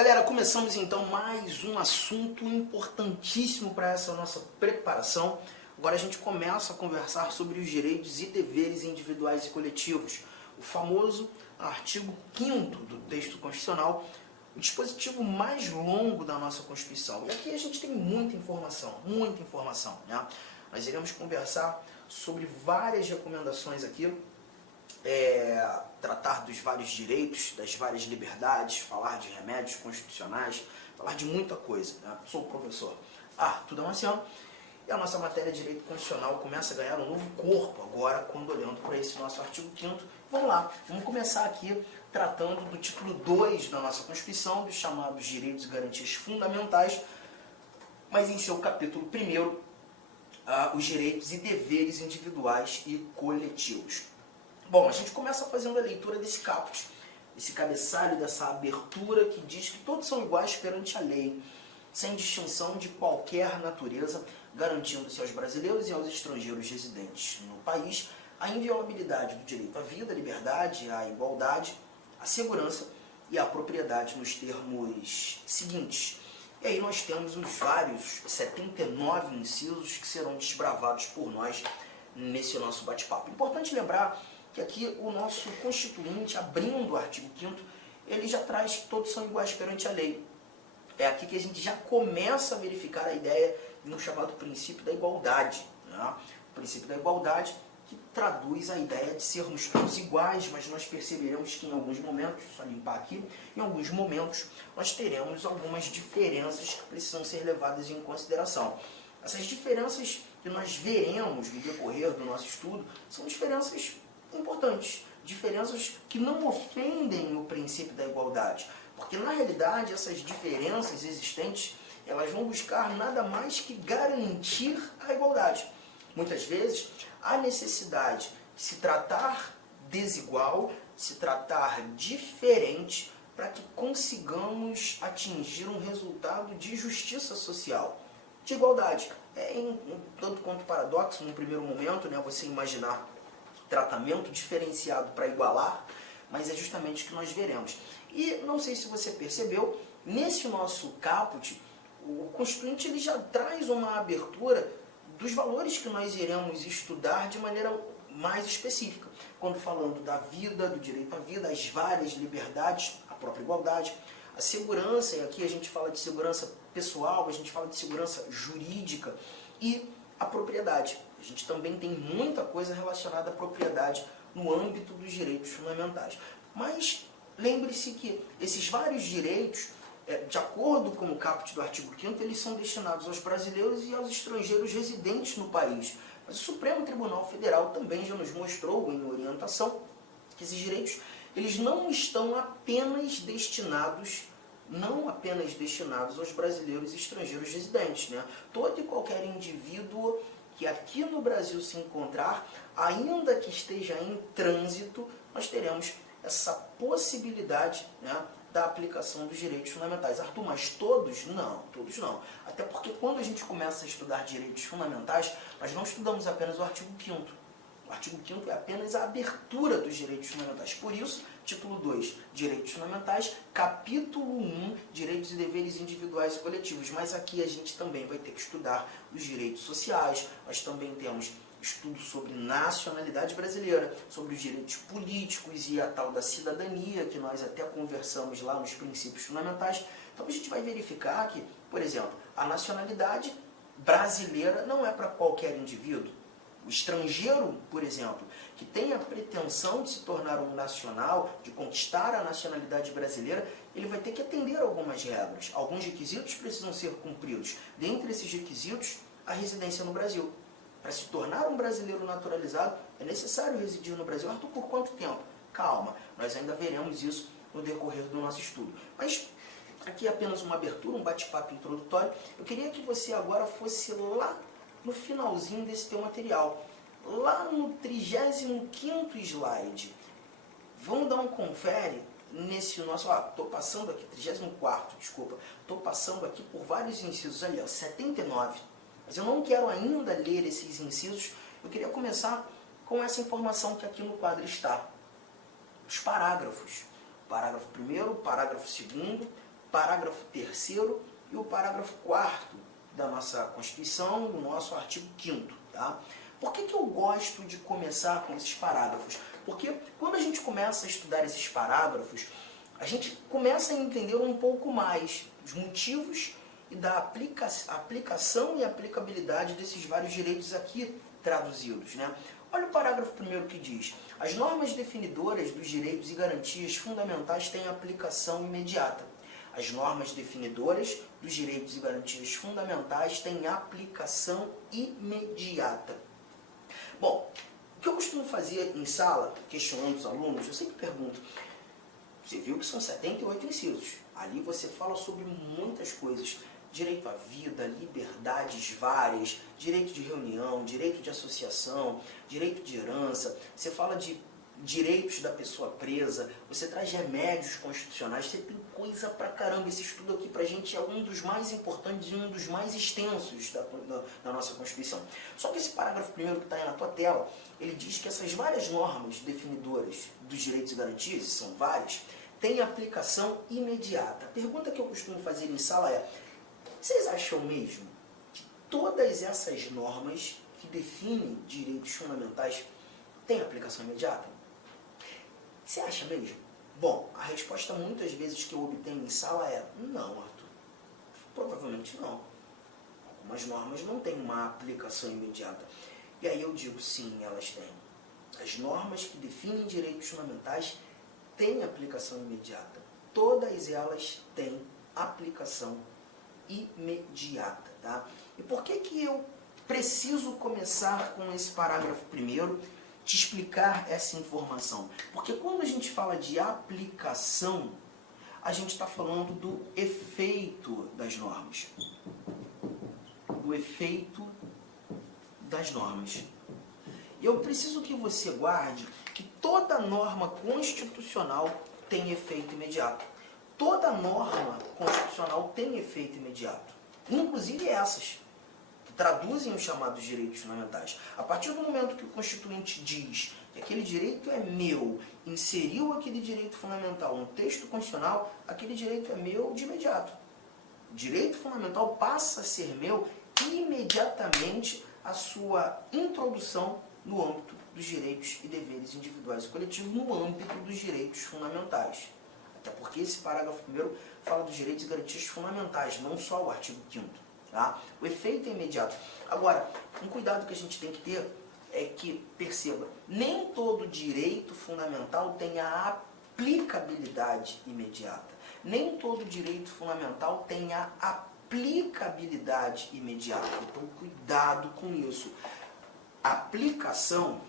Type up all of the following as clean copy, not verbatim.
Galera, começamos então mais um assunto importantíssimo para essa nossa preparação. Agora a gente começa a conversar sobre os direitos e deveres individuais e coletivos, o famoso artigo 5º do texto constitucional, o dispositivo mais longo da nossa Constituição. E aqui a gente tem muita informação, né? Nós iremos conversar sobre várias recomendações aqui, tratar dos vários direitos, das várias liberdades, falar de remédios constitucionais, falar de muita coisa, né? Sou o professor Arthur Damasceno e a nossa matéria de direito constitucional começa a ganhar um novo corpo agora, quando olhando para esse nosso artigo 5º. Vamos lá, vamos começar aqui tratando do título 2 da nossa Constituição, dos chamados direitos e garantias fundamentais, mas em seu capítulo 1º, os direitos e deveres individuais e coletivos. Bom, a gente começa fazendo a leitura desse caput, esse cabeçalho, dessa abertura que diz que todos são iguais perante a lei, sem distinção de qualquer natureza, garantindo-se aos brasileiros e aos estrangeiros residentes no país a inviolabilidade do direito à vida, à liberdade, à igualdade, à segurança e à propriedade nos termos seguintes. E aí nós temos os vários 79 incisos que serão desbravados por nós nesse nosso bate-papo. Importante lembrar que aqui o nosso Constituinte, abrindo o artigo 5º, ele já traz que todos são iguais perante a lei. É aqui que a gente já começa a verificar a ideia no chamado princípio da igualdade, né? O princípio da igualdade que traduz a ideia de sermos todos iguais, mas nós perceberemos que em alguns momentos, só limpar aqui, em alguns momentos nós teremos algumas diferenças que precisam ser levadas em consideração. Essas diferenças que nós veremos no decorrer do nosso estudo são diferenças importantes, diferenças que não ofendem o princípio da igualdade, porque na realidade essas diferenças existentes, elas vão buscar nada mais que garantir a igualdade. Muitas vezes há necessidade de se tratar desigual, se tratar diferente, para que consigamos atingir um resultado de justiça social, de igualdade. É tanto quanto paradoxo, num primeiro momento, né, você imaginar tratamento diferenciado para igualar, mas é justamente o que nós veremos. E não sei se você percebeu, nesse nosso caput, o Constituinte ele já traz uma abertura dos valores que nós iremos estudar de maneira mais específica, quando falando da vida, do direito à vida, as várias liberdades, a própria igualdade, a segurança, e aqui a gente fala de segurança pessoal, a gente fala de segurança jurídica e a propriedade. A gente também tem muita coisa relacionada à propriedade no âmbito dos direitos fundamentais. Mas lembre-se que esses vários direitos, de acordo com o caput do artigo 5º, eles são destinados aos brasileiros e aos estrangeiros residentes no país. Mas o Supremo Tribunal Federal também já nos mostrou em orientação que esses direitos eles não estão apenas destinados aos brasileiros e estrangeiros residentes, né? Todo e qualquer indivíduo que aqui no Brasil se encontrar, ainda que esteja em trânsito, nós teremos essa possibilidade, né, da aplicação dos direitos fundamentais. Arthur, mas todos? Não, todos não. Até porque quando a gente começa a estudar direitos fundamentais, nós não estudamos apenas o artigo 5º. O artigo 5º é apenas a abertura dos direitos fundamentais. Por isso, título 2, Direitos Fundamentais, capítulo 1, Direitos e Deveres Individuais e Coletivos. Mas aqui a gente também vai ter que estudar os direitos sociais, nós também temos estudo sobre nacionalidade brasileira, sobre os direitos políticos e a tal da cidadania, que nós até conversamos lá nos princípios fundamentais. Então a gente vai verificar que, por exemplo, a nacionalidade brasileira não é para qualquer indivíduo. O estrangeiro, por exemplo, que tem a pretensão de se tornar um nacional, de conquistar a nacionalidade brasileira, ele vai ter que atender a algumas regras. Alguns requisitos precisam ser cumpridos. Dentre esses requisitos, a residência no Brasil. Para se tornar um brasileiro naturalizado, é necessário residir no Brasil. Arthur, por quanto tempo? Calma, nós ainda veremos isso no decorrer do nosso estudo. Mas aqui é apenas uma abertura, um bate-papo introdutório. Eu queria que você agora fosse lá no finalzinho desse teu material, lá no 35º slide. Vamos dar um confere nesse nosso... estou passando aqui, 34º, desculpa. Estou passando aqui por vários incisos ali, ó, 79. Mas eu não quero ainda ler esses incisos. Eu queria começar com essa informação que aqui no quadro está. Os parágrafos. Parágrafo 1º, parágrafo 2º, parágrafo 3º e o parágrafo 4º da nossa Constituição, do nosso artigo 5º. Tá? Por que eu gosto de começar com esses parágrafos? Porque quando a gente começa a estudar esses parágrafos, a gente começa a entender um pouco mais os motivos e da aplicação e aplicabilidade desses vários direitos aqui traduzidos. Né? Olha o parágrafo 1º que diz: as normas definidoras dos direitos e garantias fundamentais têm aplicação imediata. As normas definidoras dos direitos e garantias fundamentais têm aplicação imediata. Bom, o que eu costumo fazer em sala, questionando os alunos, eu sempre pergunto: você viu que são 78 incisos. Ali você fala sobre muitas coisas. Direito à vida, liberdades várias, direito de reunião, direito de associação, direito de herança. Você fala de direitos da pessoa presa, você traz remédios constitucionais, você tem coisa pra caramba. Esse estudo aqui pra gente é um dos mais importantes e um dos mais extensos da nossa Constituição. Só que esse parágrafo 1º que está aí na tua tela, ele diz que essas várias normas definidoras dos direitos e garantias, e são várias, têm aplicação imediata. A pergunta que eu costumo fazer em sala é: vocês acham mesmo que todas essas normas que definem direitos fundamentais têm aplicação imediata? Você acha mesmo? Bom, a resposta muitas vezes que eu obtenho em sala é: não, Arthur. Provavelmente não. Algumas normas não têm uma aplicação imediata. E aí eu digo: sim, elas têm. As normas que definem direitos fundamentais têm aplicação imediata. Todas elas têm aplicação imediata. Tá? E por que eu preciso começar com esse parágrafo 1º, te explicar essa informação? Porque quando a gente fala de aplicação, a gente está falando do efeito das normas. Do efeito das normas. E eu preciso que você guarde que toda norma constitucional tem efeito imediato. Toda norma constitucional tem efeito imediato. Inclusive essas, que traduzem os chamados direitos fundamentais. A partir do momento que o Constituinte diz que aquele direito é meu, inseriu aquele direito fundamental no texto constitucional, aquele direito é meu de imediato. O direito fundamental passa a ser meu imediatamente a sua introdução no âmbito dos direitos e deveres individuais e coletivos, no âmbito dos direitos fundamentais. Até porque esse parágrafo 1º fala dos direitos e garantias fundamentais, não só o artigo 5º. Tá? O efeito é imediato. Agora, um cuidado que a gente tem que ter é que, perceba, nem todo direito fundamental tem a aplicabilidade imediata. Nem todo direito fundamental tem a aplicabilidade imediata. Então, cuidado com isso. Aplicação,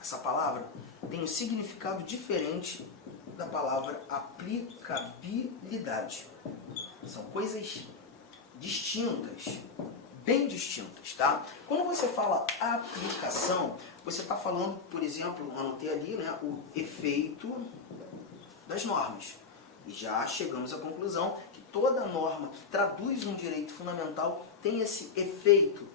essa palavra tem um significado diferente da palavra aplicabilidade. São coisas distintas, bem distintas, tá? Quando você fala aplicação, você está falando, por exemplo, anotei ali, né, o efeito das normas. E já chegamos à conclusão que toda norma que traduz um direito fundamental tem esse efeito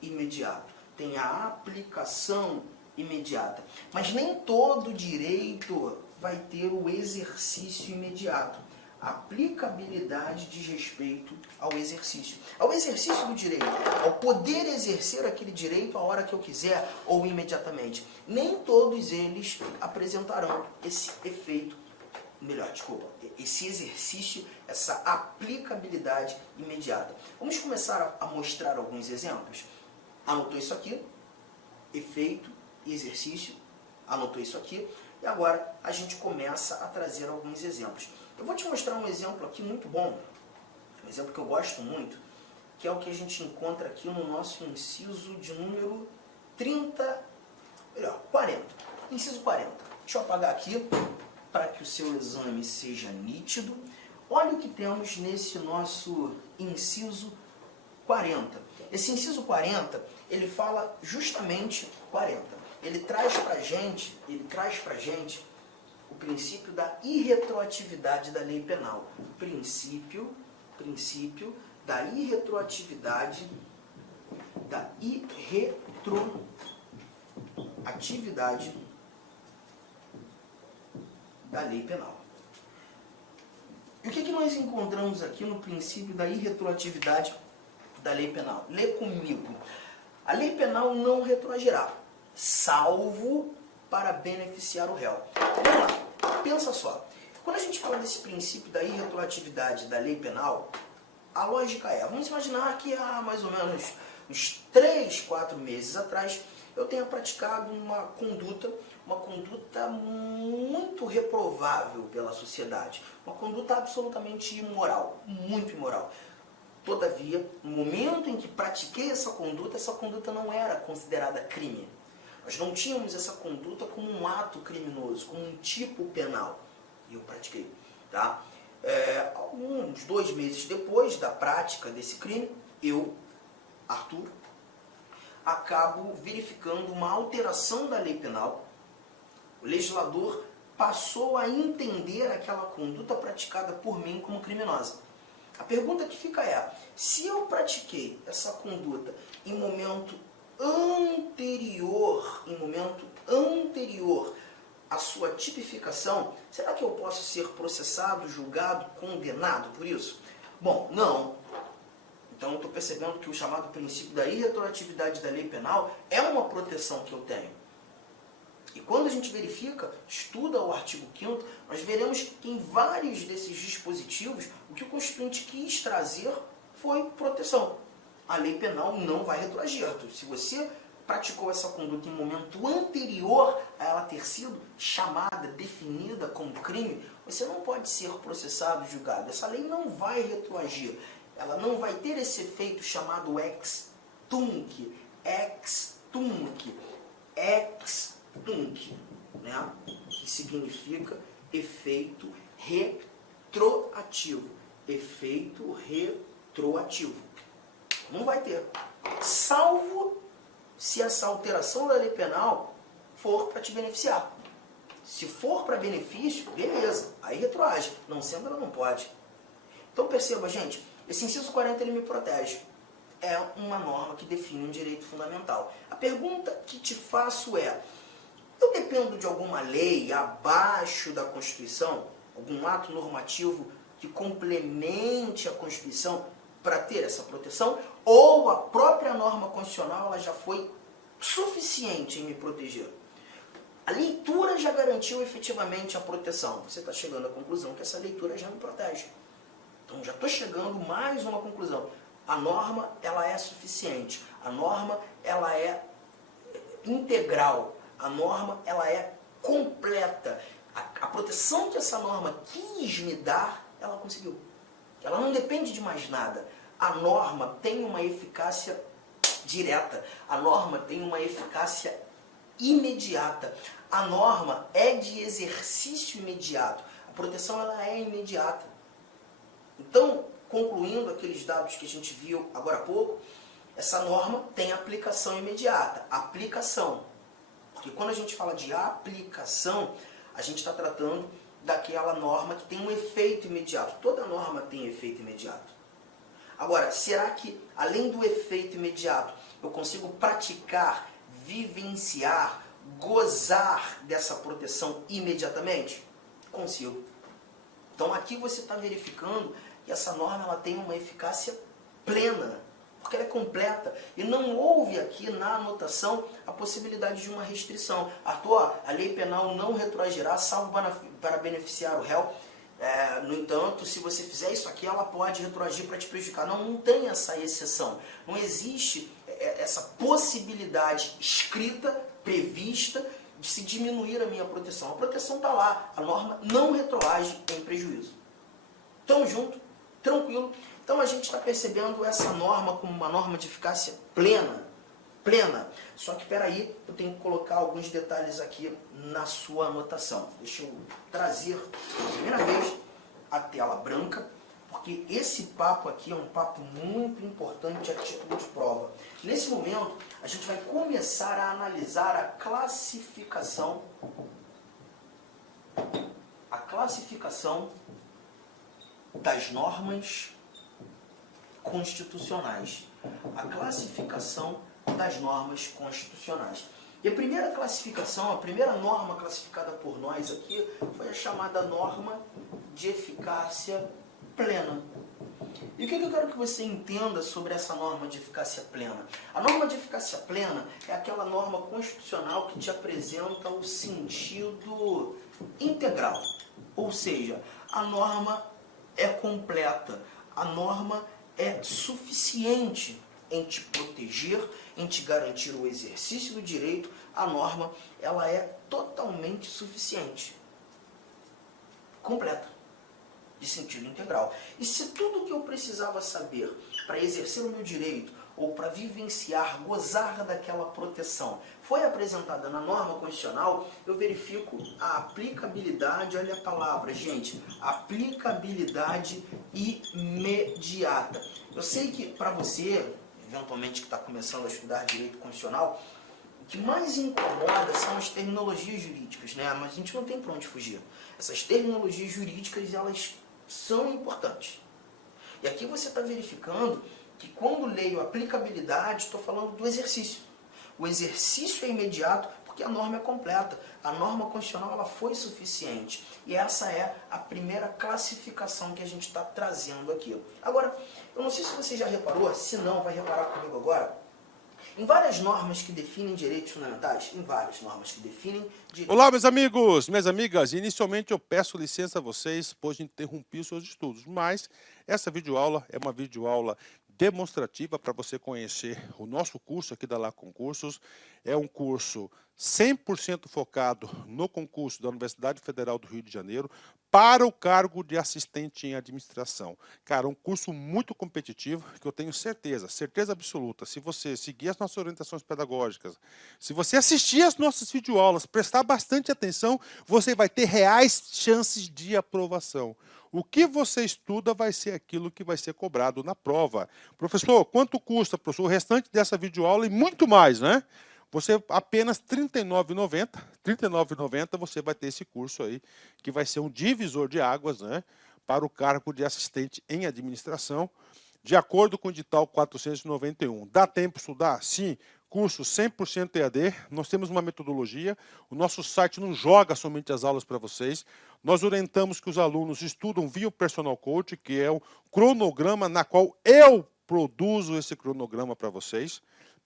imediato, tem a aplicação imediata. Mas nem todo direito vai ter o exercício imediato. A aplicabilidade diz respeito ao exercício do direito, ao poder exercer aquele direito a hora que eu quiser ou imediatamente. Nem todos eles apresentarão esse efeito, esse exercício, essa aplicabilidade imediata. Vamos começar a mostrar alguns exemplos? Anotou isso aqui? Efeito e exercício. Anotou isso aqui? E agora a gente começa a trazer alguns exemplos. Eu vou te mostrar um exemplo aqui muito bom, um exemplo que eu gosto muito, que é o que a gente encontra aqui no nosso inciso de número 40. Inciso 40. Deixa eu apagar aqui para que o seu exame seja nítido. Olha o que temos nesse nosso inciso 40. Esse inciso 40, ele fala justamente 40. Ele traz pra gente o princípio da irretroatividade da lei penal. Princípio da irretroatividade da lei penal. E o que nós encontramos aqui no princípio da irretroatividade da lei penal? Lê comigo. A lei penal não retroagirá, salvo para beneficiar o réu. Vamos lá, pensa só. Quando a gente fala desse princípio da irretroatividade da lei penal, a lógica é, vamos imaginar que há mais ou menos uns 3, 4 meses atrás, eu tenha praticado uma conduta muito reprovável pela sociedade, uma conduta absolutamente imoral, muito imoral. Todavia, no momento em que pratiquei essa conduta não era considerada crime. Nós não tínhamos essa conduta como um ato criminoso, como um tipo penal. E eu pratiquei. Tá? Uns 2 meses depois da prática desse crime, eu, Arthur, acabo verificando uma alteração da lei penal. O legislador passou a entender aquela conduta praticada por mim como criminosa. A pergunta que fica é, se eu pratiquei essa conduta em momento anterior à sua tipificação, será que eu posso ser processado, julgado, condenado por isso? Bom, não. Então eu estou percebendo que o chamado princípio da irretroatividade da lei penal é uma proteção que eu tenho. E quando a gente verifica, estuda o artigo 5º, nós veremos que em vários desses dispositivos, o que o Constituinte quis trazer foi proteção. A lei penal não vai retroagir. Se você praticou essa conduta em momento anterior a ela ter sido chamada, definida como crime, você não pode ser processado, julgado. Essa lei não vai retroagir. Ela não vai ter esse efeito chamado ex tunc, né? Que significa efeito retroativo. Efeito retroativo. Não vai ter. Salvo se essa alteração da lei penal for para te beneficiar. Se for para benefício, beleza, aí retroage. Não sendo, ela não pode. Então perceba, gente, esse inciso 40 ele me protege. É uma norma que define um direito fundamental. A pergunta que te faço é, eu dependo de alguma lei abaixo da Constituição, algum ato normativo que complemente a Constituição para ter essa proteção, ou a própria norma constitucional ela já foi suficiente em me proteger? A leitura já garantiu efetivamente a proteção. Você está chegando à conclusão que essa leitura já me protege. Então já estou chegando mais uma conclusão. A norma ela é suficiente. A norma ela é integral. A norma ela é completa. A proteção que essa norma quis me dar, ela conseguiu. Ela não depende de mais nada. A norma tem uma eficácia direta. A norma tem uma eficácia imediata. A norma é de exercício imediato. A proteção ela é imediata. Então, concluindo aqueles dados que a gente viu agora há pouco, essa norma tem aplicação imediata. Aplicação. Porque quando a gente fala de aplicação, a gente está tratando daquela norma que tem um efeito imediato. Toda norma tem efeito imediato. Agora, será que, além do efeito imediato, eu consigo praticar, vivenciar, gozar dessa proteção imediatamente? Consigo. Então, aqui você está verificando que essa norma ela tem uma eficácia plena, porque ela é completa. E não houve aqui na anotação a possibilidade de uma restrição. Arthur, a lei penal não retroagirá, salvo para beneficiar o réu. No entanto, se você fizer isso aqui, ela pode retroagir para te prejudicar. Não tem essa exceção. Não existe essa possibilidade escrita, prevista, de se diminuir a minha proteção. A proteção está lá. A norma não retroage em prejuízo. Tamo junto, tranquilo. Então a gente está percebendo essa norma como uma norma de eficácia plena. Só que, espera aí, eu tenho que colocar alguns detalhes aqui na sua anotação. Deixa eu trazer, pela primeira vez, a tela branca, porque esse papo aqui é um papo muito importante a título de prova. Nesse momento, a gente vai começar a analisar a classificação das normas constitucionais. A classificação das normas constitucionais. E a primeira classificação, a primeira norma classificada por nós aqui foi a chamada norma de eficácia plena. E o que eu quero que você entenda sobre essa norma de eficácia plena? A norma de eficácia plena é aquela norma constitucional que te apresenta o sentido integral. Ou seja, a norma é completa, a norma é suficiente em te proteger, em te garantir o exercício do direito. A norma, ela é totalmente suficiente, completa, de sentido integral. E se tudo o que eu precisava saber para exercer o meu direito ou para vivenciar, gozar daquela proteção foi apresentada na norma constitucional, eu verifico a aplicabilidade, olha a palavra, gente, aplicabilidade imediata. Eu sei que para você, eventualmente que está começando a estudar direito constitucional, o que mais incomoda são as terminologias jurídicas, né? Mas a gente não tem para onde fugir. Essas terminologias jurídicas, elas são importantes. E aqui você está verificando que quando leio aplicabilidade, estou falando do exercício. O exercício é imediato porque a norma é completa. A norma constitucional ela foi suficiente. E essa é a primeira classificação que a gente está trazendo aqui. Agora, eu não sei se você já reparou, se não, vai reparar comigo agora. Em várias normas que definem direitos fundamentais, Olá, meus amigos, minhas amigas. Inicialmente eu peço licença a vocês, pois interrompi os seus estudos, mas essa videoaula é uma videoaula demonstrativa para você conhecer o nosso curso aqui da La Concursos. É um curso 100% focado no concurso da Universidade Federal do Rio de Janeiro para o cargo de assistente em administração. Cara, um curso muito competitivo que eu tenho certeza absoluta, se você seguir as nossas orientações pedagógicas, se você assistir as nossas videoaulas, prestar bastante atenção, você vai ter reais chances de aprovação. O que você estuda vai ser aquilo que vai ser cobrado na prova. Professor, quanto custa, professor, o restante dessa videoaula e muito mais, né? Você apenas R$ 39,90, R$ 39,90 você vai ter esse curso aí, que vai ser um divisor de águas, né, para o cargo de assistente em administração, de acordo com o edital 491. Dá tempo de estudar? Sim. Curso 100% EAD, nós temos uma metodologia, o nosso site não joga somente as aulas para vocês, nós orientamos que os alunos estudam via o Personal Coach, que é o cronograma na qual eu produzo esse cronograma para vocês.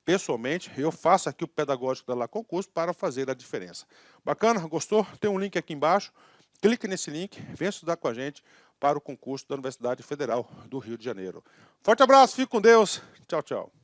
Pessoalmente, eu faço aqui o pedagógico da La Concurso para fazer a diferença. Bacana? Gostou? Tem um link aqui embaixo. Clique nesse link, venha estudar com a gente para o concurso da Universidade Federal do Rio de Janeiro. Forte abraço, fique com Deus. Tchau, tchau.